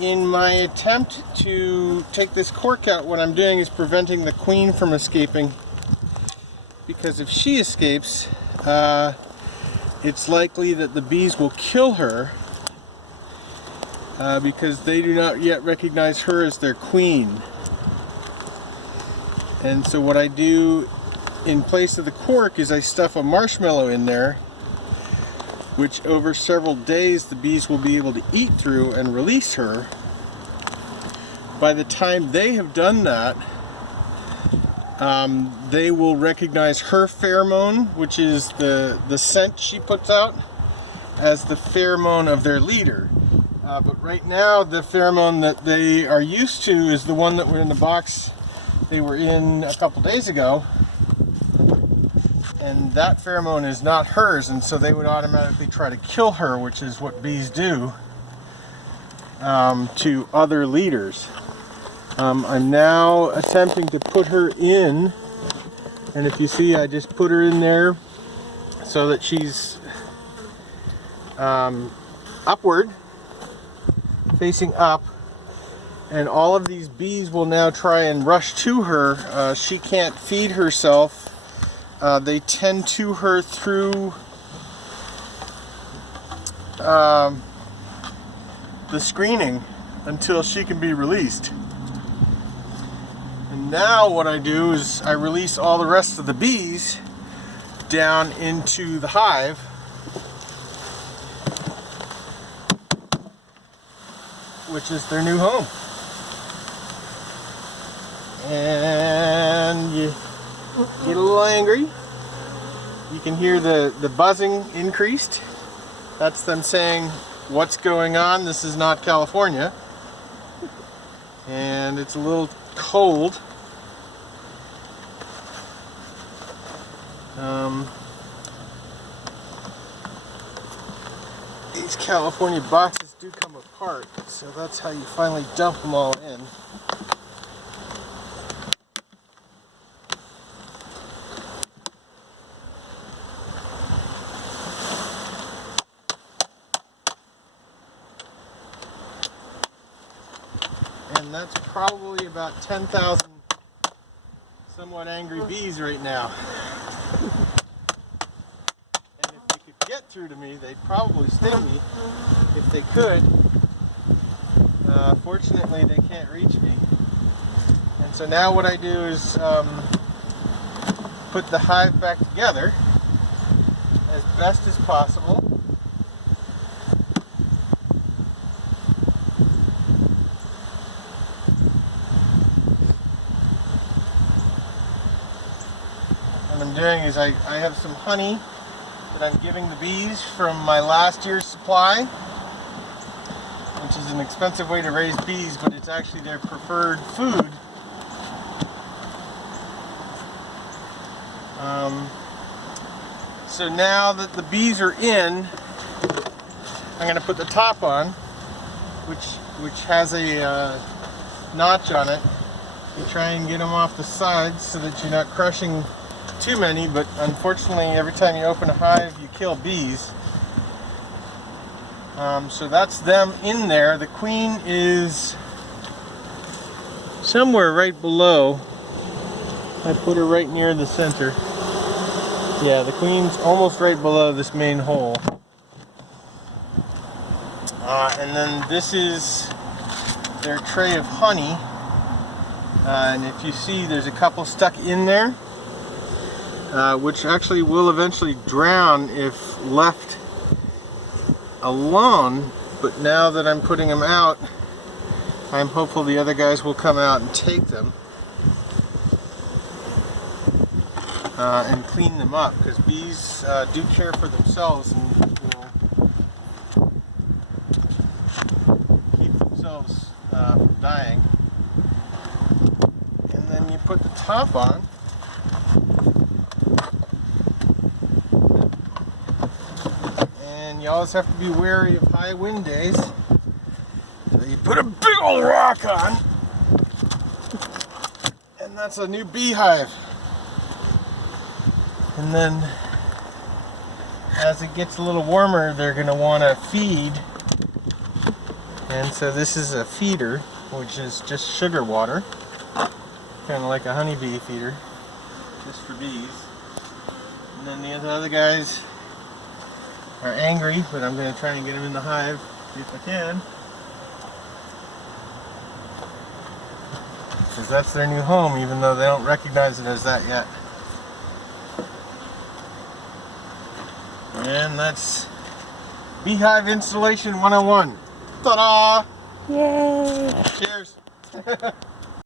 In my attempt to take this cork out, what I'm doing is preventing the queen from escaping, because if she escapes, it's likely that the bees will kill her because they do not yet recognize her as their queen. And so what I do in place of the cork is I stuff a marshmallow in there, which over several days the bees will be able to eat through and release her. By the time they have done that, they will recognize her pheromone, which is the scent she puts out, as the pheromone of their leader. But right now, the pheromone that they are used to is the one that were in the box they were in a couple days ago. And that pheromone is not hers, and so they would automatically try to kill her, which is what bees do to other leaders. I'm now attempting to put her in, and if you see, I just put her in there so that she's upward, facing up, and all of these bees will now try and rush to her. She can't feed herself. They tend to her through the screening until she can be released. And now what I do is I release all the rest of the bees down into the hive, which is their new home. And you get a little angry. You can hear the buzzing increased. That's them saying, "What's going on? This is not California." And it's a little cold. These California boxes do come apart, so that's how you finally dump them all in. And that's probably about 10,000 somewhat angry bees right now. And if they could get through to me, they'd probably sting me if they could. Fortunately, they can't reach me. And so now what I do is put the hive back together as best as possible. What I'm doing is I have some honey that I'm giving the bees from my last year's supply, which is an expensive way to raise bees, but it's actually their preferred food. So now that the bees are in, I'm going to put the top on, which has a notch on it. You try and get them off the sides so that you're not crushing too many, but unfortunately every time you open a hive you kill bees. So that's them in there. The queen is somewhere right below. I put her right near the center. Yeah, the queen's almost right below this main hole. And then this is their tray of honey. And if you see, there's a couple stuck in there, which actually will eventually drown if left alone. But now that I'm putting them out, I'm hopeful the other guys will come out and take them and clean them up, because bees do care for themselves and keep themselves from dying. And then you put the top on. And you always have to be wary of high wind days. So you put a big old rock on, and that's a new beehive. And then as it gets a little warmer, they're going to want to feed. And so this is a feeder, which is just sugar water, kind of like a honeybee feeder, just for bees. And then the other guys are angry, but I'm going to try and get them in the hive if I can, because that's their new home, even though they don't recognize it as that yet. And that's Beehive Installation 101. Ta-da! Yay! Cheers!